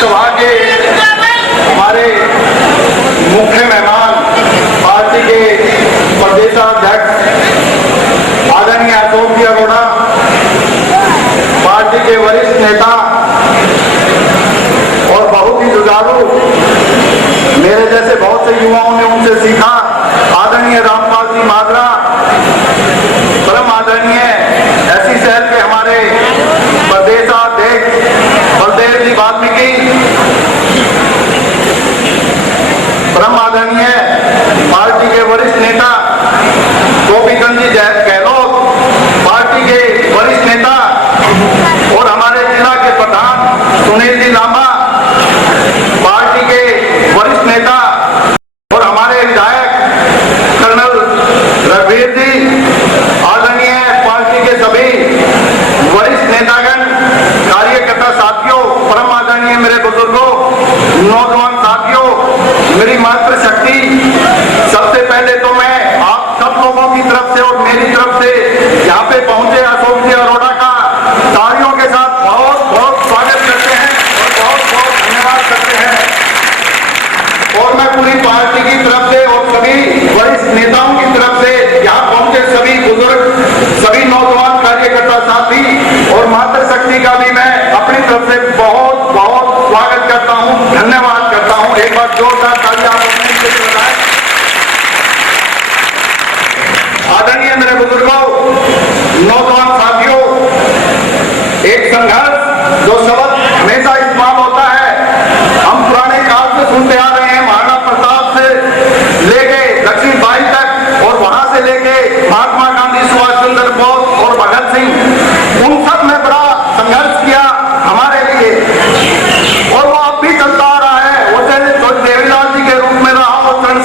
सभा के हमारे मुख्य मेहमान पार्टी के प्रदेशाध्यक्ष आदरणीय अशोक जी अरोड़ा, पार्टी के वरिष्ठ नेता और बहुत ही जुझारू, मेरे जैसे बहुत से युवाओं ने उनसे सीखा, आदरणीय रामपाल जी माजरा, परम आदरणीय एससी शहर के हमारे प्रदेशाध्यक्ष बलदेव जी वाल्मीकि, परम आदरणीय पार्टी के वरिष्ठ नेता गोपीचंद जी गहलोत, पार्टी के वरिष्ठ नेता और हमारे जिला के प्रधान सुनील जी लांबा, पार्टी के वरिष्ठ नेता और हमारे विधायक कर्नल रघुवीर जी, आदरणीय पार्टी के सभी वरिष्ठ नेतागण, कार्यकर्ता साथियों, परम आदरणीय मेरे बुजुर्गों, नौजवान साथियों, मेरी मातृशक्ति, सबसे पहले तो मैं आप सब लोगों की तरफ से और मेरी तरफ से यहाँ पे पहुंचे अशोक जी अरोड़ा का तालियों के साथ बहुत बहुत स्वागत करते हैं और बहुत बहुत धन्यवाद करते हैं। और मैं पूरी पार्टी की तरफ से और सभी वरिष्ठ नेताओं की तरफ से यहाँ पहुंचे सभी बुजुर्ग, सभी नौजवान कार्यकर्ता साथी और मातृशक्ति का भी मैं अपनी तरफ से बहुत बहुत स्वागत करता हूँ, धन्यवाद करता हूँ। एक बार जोरदार तालियां आप अपने लिए बजाएं। आदरणीय मेरे बुजुर्गों, नौजवान साथियों, एक संघर्ष जो शब्द हमेशा इस्तेमाल होता है, हम पुराने काल से सुनते आ रहे हैं, महाराणा प्रताप से लेके लक्ष्मीबाई तक और वहां से लेके महात्मा गांधी, सुभाष चंद्र बोस और भगत सिंह, उन सब में बड़ा संघर्ष किया हमारे लिए और वो अब भी चलता आ रहा है। वो चाहे देवीलाल जी के रूप में रहा हो, चरण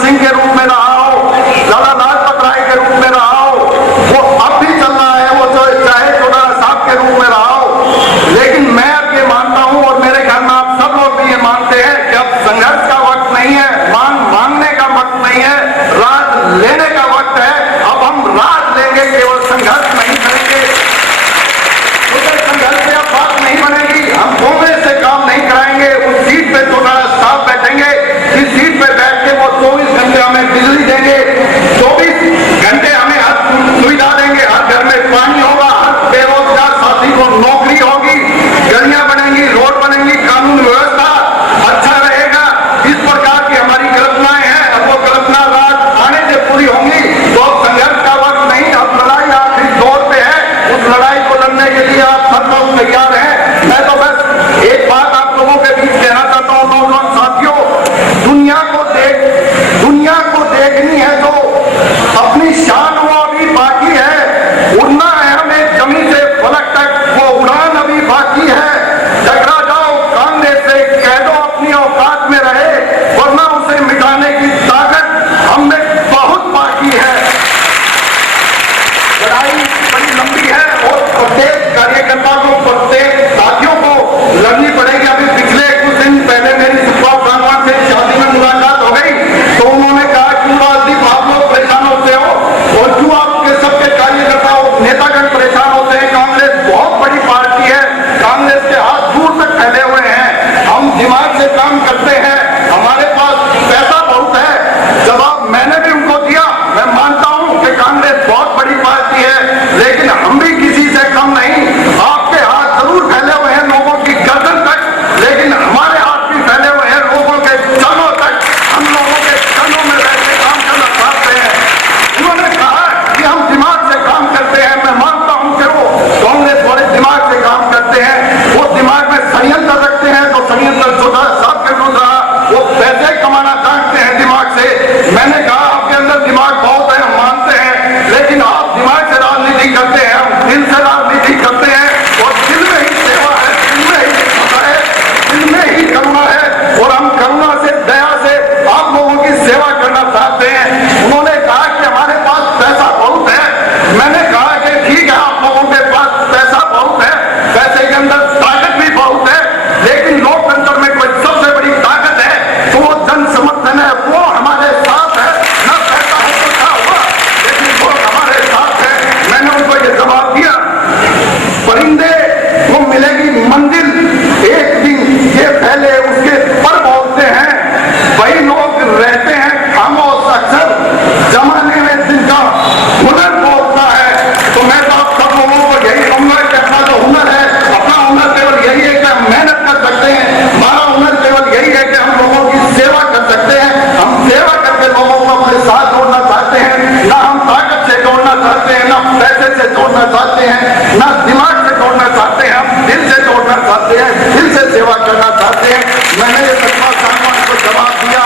मैंने ये सतपाल सांगवान को जवाब दिया,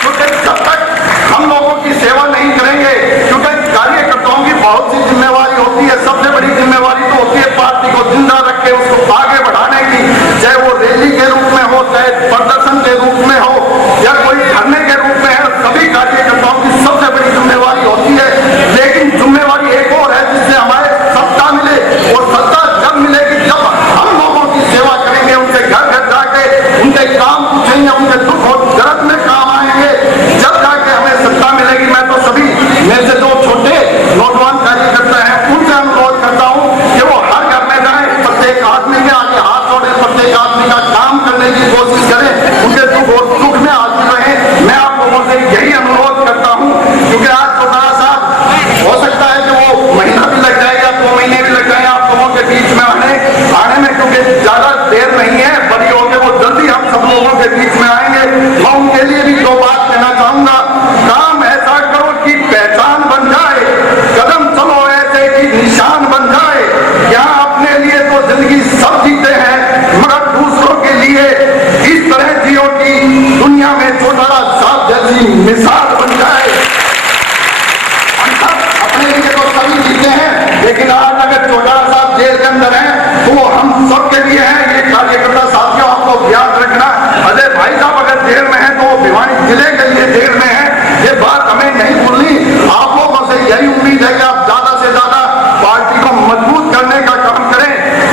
क्योंकि जब तक हम लोगों की सेवा नहीं करेंगे, क्योंकि कार्यकर्ताओं की बहुत सी जिम्मेवारी होती है, सबसे बड़ी जिम्मेवारी तो होती है पार्टी को जिंदा रख के उसको आगे बढ़ाने की, चाहे वो रैली के रूप में हो, चाहे प्रदर्शन के रूप में हो, या कोई धरने के रूप में है। सभी कार्यकर्ताओं की सबसे बड़ी जिम्मेवारी होती है। लेकिन जिम्मेवारी एक और है जिससे हमारे सत्ता मिले, और सत्ता जब मिलेगी जब हम लोगों की सेवा करेंगे, उनके घर घर जाके उनके काम पूछेंगे, उनके दुख और दर्द में काम आएंगे, जब जाके हमें सत्ता मिलेगी। मैं तो सभी मेरे से जो छोटे नौजवान कार्यकर्ता हैं उनसे अनुरोध करता हूं कि वो हर घर में जाए, प्रत्येक आदमी के आगे हाथ जोड़े, प्रत्येक आदमी का काम करने की कोशिश करें, उनके दुख और सुख में हाजिर रहें। मैं आप लोगों से यही अनुरोध करता हूं, क्योंकि आज चौटाला साहब हो सकता है कि वो महीना भी लग जाए या 2 महीने भी लग जाए आप लोगों के बीच में आने में, क्योंकि ज्यादा देर नहीं है, बड़ी होकर वो जल्दी हम सब लोगों के बीच में आएंगे। मैं उनके लिए भी 2 बात कहना चाहूंगा। काम ऐसा करो कि पहचान बन जाए, कदम चलो ऐसे कि निशान बन जाए। यहाँ अपने लिए तो जिंदगी सब जीते हैं, मगर दूसरों के लिए इस तरह जियो की दुनिया में चौटाला साहब जैसी मिसाल बन जाए। हम सब अपने लिए तो सभी जीते हैं, लेकिन आज अगर चौटाला साहब जेल के अंदर हैं तो वो हम सबके लिए हैं। ये कार्यकर्ता साथियों आपको याद रखना, अजय भाई साहब अगर जेल में है तो वो भिवानी जिले के लिए जेल में है। ये बात हमें नहीं भूलनी। आप लोगों से यही उम्मीद है कि आप ज्यादा से ज्यादा पार्टी को मजबूत करने का काम करें।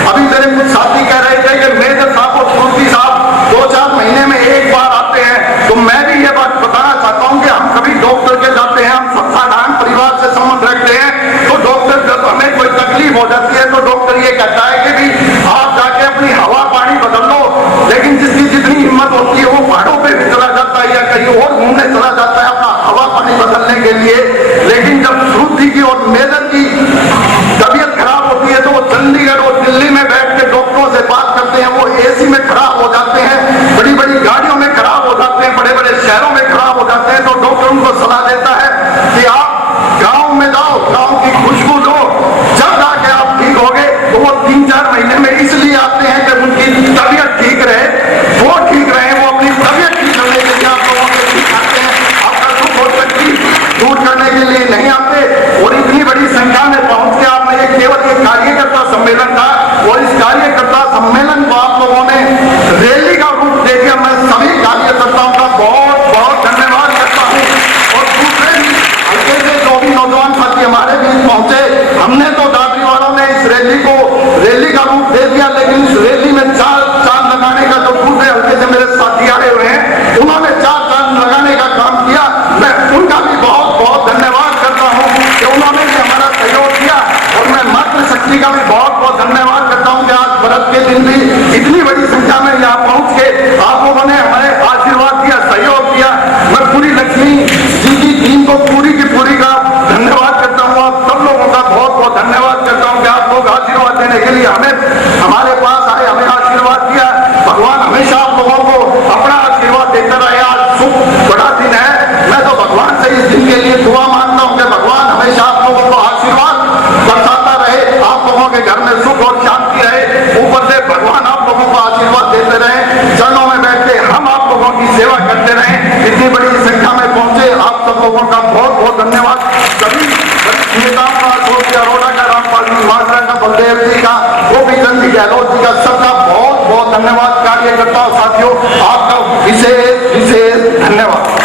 अभी मेरे कुछ साथी कह रहे थे कि मेजर साहब और सूर्य साहब 2-4 महीने में एक बार आते हैं, तो मैं भी ये बात बताना चाहता हूं कि हम कभी डॉक्टर के जाते हैं, हम साधारण परिवार से संबंध रखते हैं, तो डॉक्टर जब हमें कोई तकलीफ हो जाती है तो डॉक्टर ये कहता है कि भी आप जाके अपनी हवा पानी बदल लो। लेकिन जिसकी जितनी हिम्मत होती है वो पहाड़ों पे भी चला जाता है या कहीं और घूमने चला जाता है अपना हवा पानी बदलने के लिए। लेकिन जब श्रुति की और मेजर की तबीयत खराब होती है तो वो चंडीगढ़ और दिल्ली में बैठ के डॉक्टरों से बात करते हैं, वो एसी में खराब हो जाते हैं, बड़ी बड़ी गाड़ियों में खराब हो जाते हैं, बड़े बड़े शहरों में खराब हो जाते हैं। तो डॉक्टर उनको सलाह देता है कि आप गांव में जाओ, गांव की खुशबू लो, जब जाके आप ठीक होगे। तो वो 3-4 महीने में इसलिए आते हैं कि उनकी तबीयत ठीक रहे, वो ठीक रहे, वो अपनी तबीयत ठीक करने के लिए आप लोगों के ठीक आते हैं, आपका दुख और तकलीफ दूर करने के लिए नहीं आते। और इतनी बड़ी संख्या में पहुंच के आपने ये केवल एक कार्यकर्ता सम्मेलन था, और इस कार्यकर्ता सम्मेलन को आप लोगों ने रैली का रूप दे दिया। मैं सभी कार्यकर्ताओं का बहुत बहुत धन्यवाद करता हूँ। और दूसरे हल्के से जो भी नौजवान साथी हमारे बीच पहुंचे, हमने तो दादरी वालों ने इस रैली का रूप दे दिया, लेकिन इस रैली में 4 चांद लगाने का जो दूसरे हल्के से मेरे साथी आए हुए हैं उन्होंने 4 चांद लगाने का काम किया। मैं उनका भी बहुत बहुत धन्यवाद करता हूँ कि उन्होंने भी हमारा सहयोग किया। और मैं मातृशक्ति का भी बहुत बहुत धन्यवाद करता हूँ कि आज व्रत के दिन भी इतनी बड़ी संख्या में यहाँ पहुंच के आप लोगों ने हमें आशीर्वाद दिया, सहयोग किया। मैं पूरी लक्ष्मी जी की टीम को पूरी की पूरी का धन्यवाद करता हूँ। आप सब लोगों का बहुत बहुत धन्यवाद करता हूँ कि आप लोग आशीर्वाद देने के लिए हमारे पास आए, हमें आशीर्वाद दिया। भगवान हमेशा आप लोगों को अपना आशीर्वाद देता रहे। आज शुभ बड़ा दिन है, मैं तो भगवान से इस दिन के लिए दुआ मांगता हूँ कि भगवान हमेशा आप लोगों को आशीर्वाद बरसाता रहे, आप लोगों के घर में सुख और शांति रहे, ऊपर से भगवान आप लोगों को आशीर्वाद देते रहे, चरणों में बैठ के हम आप लोगों की सेवा करते रहे। इतनी बड़ी संख्या में पहुंचे आप सब लोगों का बहुत बहुत धन्यवाद। सभी नेताओं का, अशोक अरोड़ा का, रामपाल माजरा का, बलदेव जी का, गोपीचंद जी गहलोत जी का, सबका बहुत बहुत धन्यवाद। कार्यकर्ताओं साथियों आपका विशेष विशेष धन्यवाद।